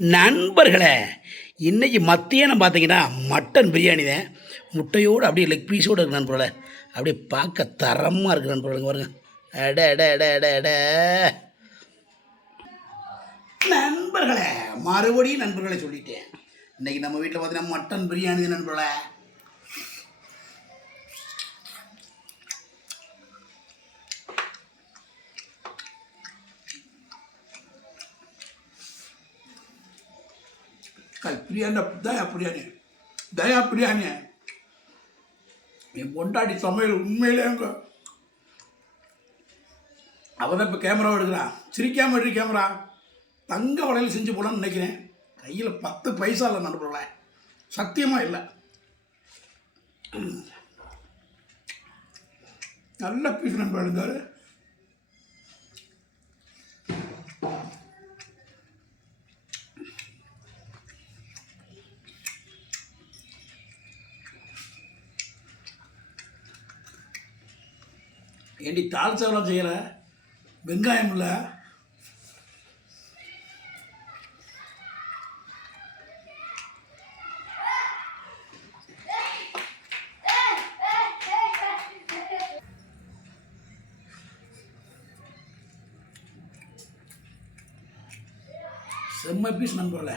நண்பர்களே இன்னைக்கு மத்தியானம் பார்த்தீங்கன்னா மட்டன் பிரியாணி தான். முட்டையோடு அப்படியே லெக் பீஸோடு இருக்கு நண்பர்களே. அப்படியே பார்க்க தரமாக இருக்குது நண்பர்களுங்க பாருங்க. அட அட அட அட அட. நண்பர்களே மறுபடியும் நண்பர்களே சொல்லிட்டேன். இன்னைக்கு நம்ம வீட்டில் பார்த்தீங்கன்னா மட்டன் பிரியாணி தான் நண்பர்களே. கல் பிரியாணி தயா பிரியாணி. தயா பிரியாணி. என் பொண்டாட்டி சமையல் உண்மையிலே அங்க. அவதான் இப்போ கேமரா எடுக்கிறான் சிரிக்காமல் எடுக்க கேமரா தங்க வளையல் செஞ்சு போடான்னு நினைக்கிறேன். கையில் பத்து பைசா இல்லை நடுப்புறல சத்தியமாக இல்லை. நல்ல பீஸ் நண்பர் எழுந்தார் ஏண்டி தாள் செய்யலை? செய்யற வெங்காயம் இல்லை. செம்ம பீஸ் நண்பர்களே.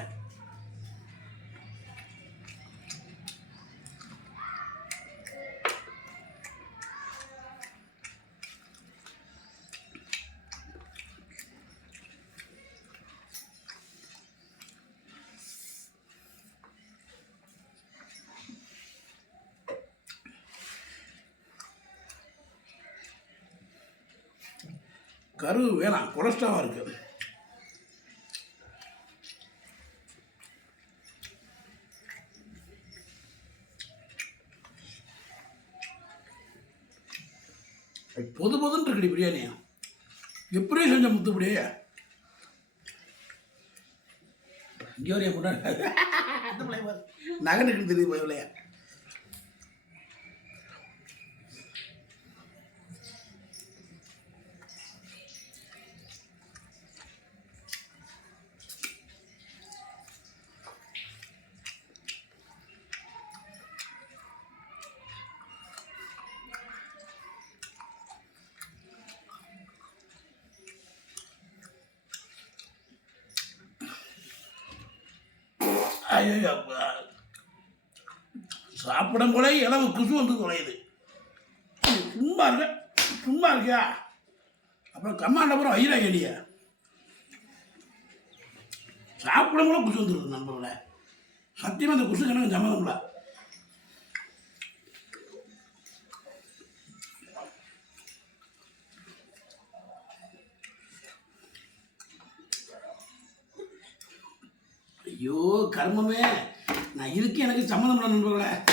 கரு வேணாம் கொலஸ்ட்ராவாக இருக்குது பொது பொதுன்னு இருக்குடி பிரியாணி. எப்படியும் செஞ்ச முத்துப்படி இங்கே வரையா பாரு. நகனுக்கு தெரியுது போய் ஐயோ சாப்பிடும் போல இளவு குசு வந்து தொலையுது. சும்மா இருக்க சும்மா இருக்கியா? அப்புறம் கம்மாண்டபுரம் ஐயா கேடிய சாப்பிடும் போல குசு வந்துருக்கு நம்மள சத்தியமாக அந்த குசு கணக்கு ஜமதம்ல ஐயோ கர்மமே. நான் இதுக்கு எனக்கு சம்மந்தம் பண்ண நண்பர்களே.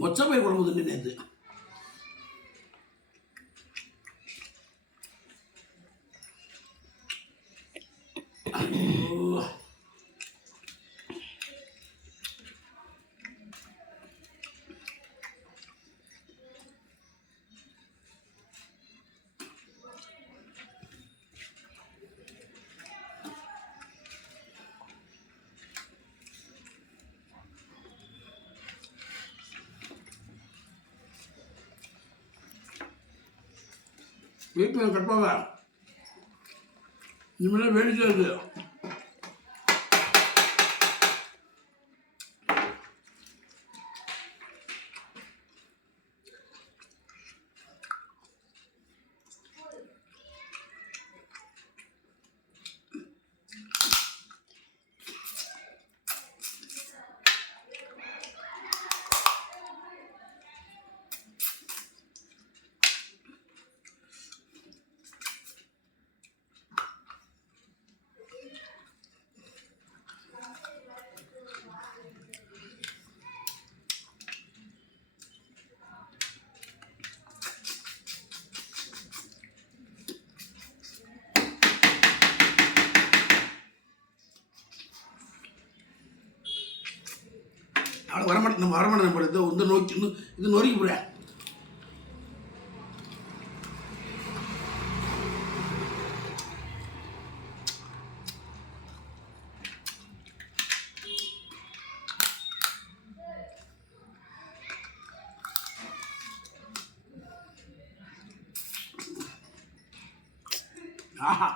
மொச்சப்பை குழம்பு தின்னு நேற்று ஐயோ. வீட்டில் கட்டுவாங்க இனிமேல் வேடிக்கை இருக்கு நம்ம வரமாட்டேன் நம்ம இதை இந்த நோக்கி இன்னும் இது நொறுக்கி போட ஆஹா.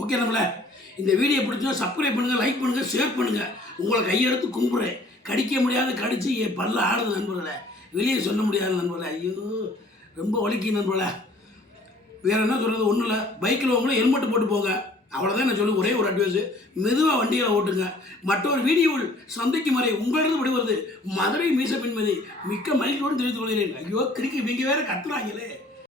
ஓகே நம்மள இந்த வீடியோ பிடிச்சா சப்ஸ்கிரைப் பண்ணுங்கள் லைக் பண்ணுங்கள் ஷேர் பண்ணுங்கள் உங்களை கையெடுத்து கும்பிட்றேன். கடிக்க முடியாத கடிச்சு என் பல்ல ஆடுது நண்பர்களே. வெளியே சொல்ல முடியாத நண்பர்களே. ஐயோ ரொம்ப வலிக்கு நண்பர்களே. வேறு என்ன சொல்கிறது ஒன்றும் இல்லை. பைக்கில் உங்களும் ஹெல்மெட் போட்டு போங்க. அவ்வளோதான் நான் சொல்லு ஒரே ஒரு அட்வைஸு மெதுவாக வண்டியில் ஓட்டுங்க. மற்றொரு வீடியோவில் சந்தைக்கு மறை உங்களிடம் விடுவது மதுரை மீச பின்மதி மிக்க மகிழ்ச்சியோடு தெரிவித்துக் கொள்கிறேன். ஐயோ கிரிக்கி இங்கே வேற கத்துறாங்களே.